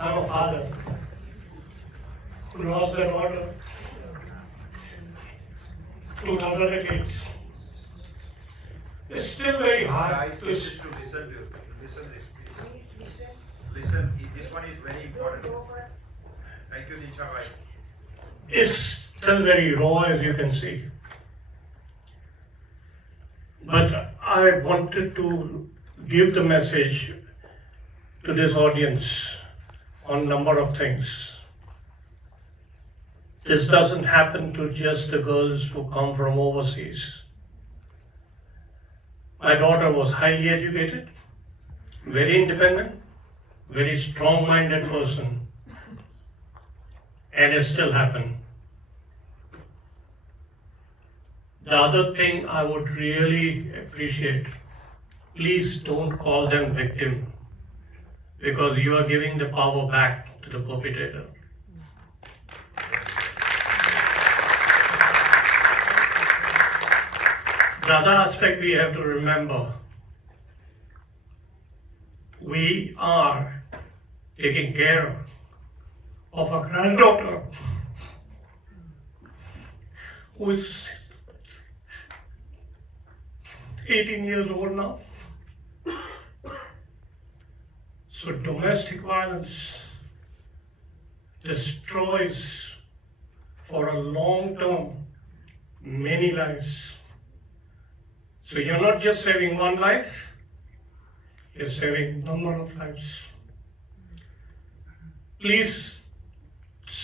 I'm a father who lost their daughter 2008. It's still very hard to listen. Listen, this one is very important. Thank you, Nisha bhai. It's still very raw, as you can see. But I wanted to give the message to this audience on a number of things. This doesn't happen to just the girls who come from overseas. My daughter was highly educated, very independent, very strong-minded person, and it still happened. The other thing I would really appreciate, please don't call them victim, because you are giving the power back to the perpetrator. The other aspect we have to remember, we are taking care of a granddaughter who is 18 years old now. So domestic violence destroys for a long term many lives. So you're not just saving one life, you're saving a number of lives. Please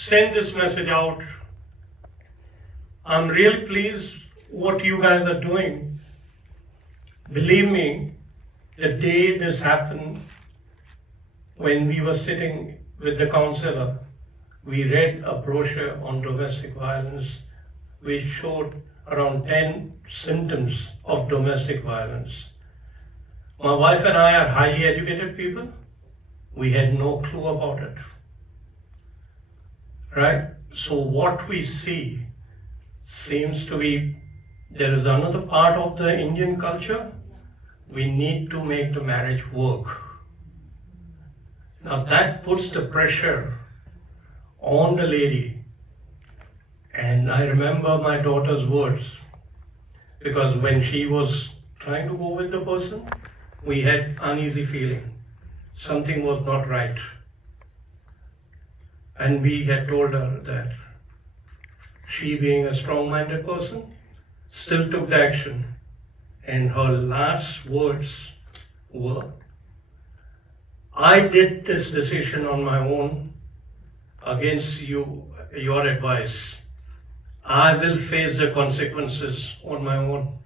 send this message out. I'm really pleased what you guys are doing. Believe me, the day this happened, when we were sitting with the counselor, we read a brochure on domestic violence which showed around 10 symptoms of domestic violence. My wife and I are highly educated people. We had no clue about it. Right? So what we see seems to be, there is another part of the Indian culture. We need to make the marriage work. Now that puts the pressure on the lady. And I remember my daughter's words, because when she was trying to go with the person, we had uneasy feeling. Something was not right. And we had told her that she, being a strong-minded person, still took the action. And her last words were, I did this decision on my own against your advice. I will face the consequences on my own.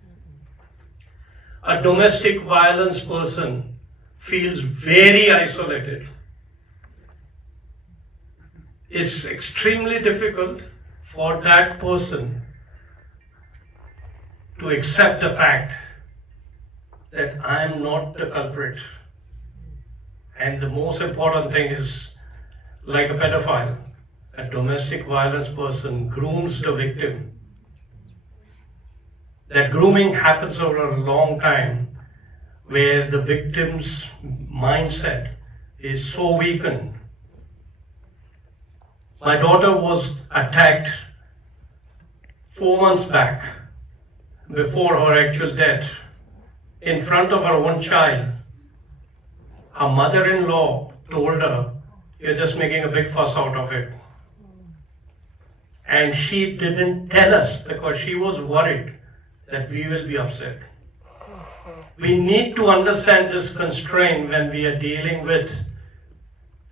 A domestic violence person feels very isolated. It's extremely difficult for that person to accept the fact that I am not the culprit. And the most important thing is, like a pedophile, a domestic violence person grooms the victim. That grooming happens over a long time, where the victim's mindset is so weakened. My daughter was attacked 4 months back, before her actual death, in front of her own child. Her mother-in-law told her, you're just making a big fuss out of it. And she didn't tell us because she was worried that we will be upset. We need to understand this constraint when we are dealing with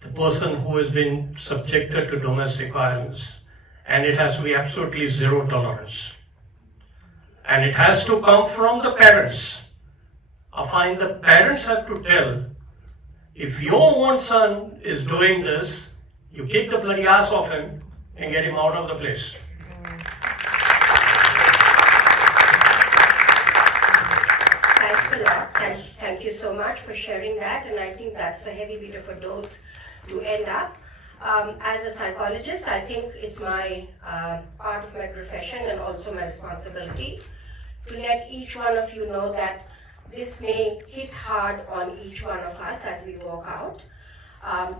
the person who has been subjected to domestic violence. And it has to be absolutely zero tolerance. And it has to come from the parents. I find the parents have to tell, if your own son is doing this, you kick the bloody ass off him and get him out of the place. Thanks a lot. Thank you so much for sharing that, and I think that's a heavy bit of a dose to end up. As a psychologist, I think it's my part of my profession and also my responsibility to let each one of you know that this may hit hard on each one of us as we walk out.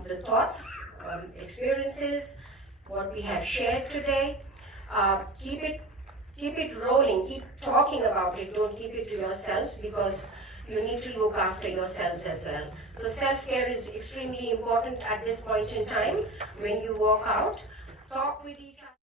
The thoughts experiences, what we have shared today. Keep it rolling, keep talking about it, don't keep it to yourselves, because you need to look after yourselves as well. So self-care is extremely important at this point in time. When you walk out, talk with each other.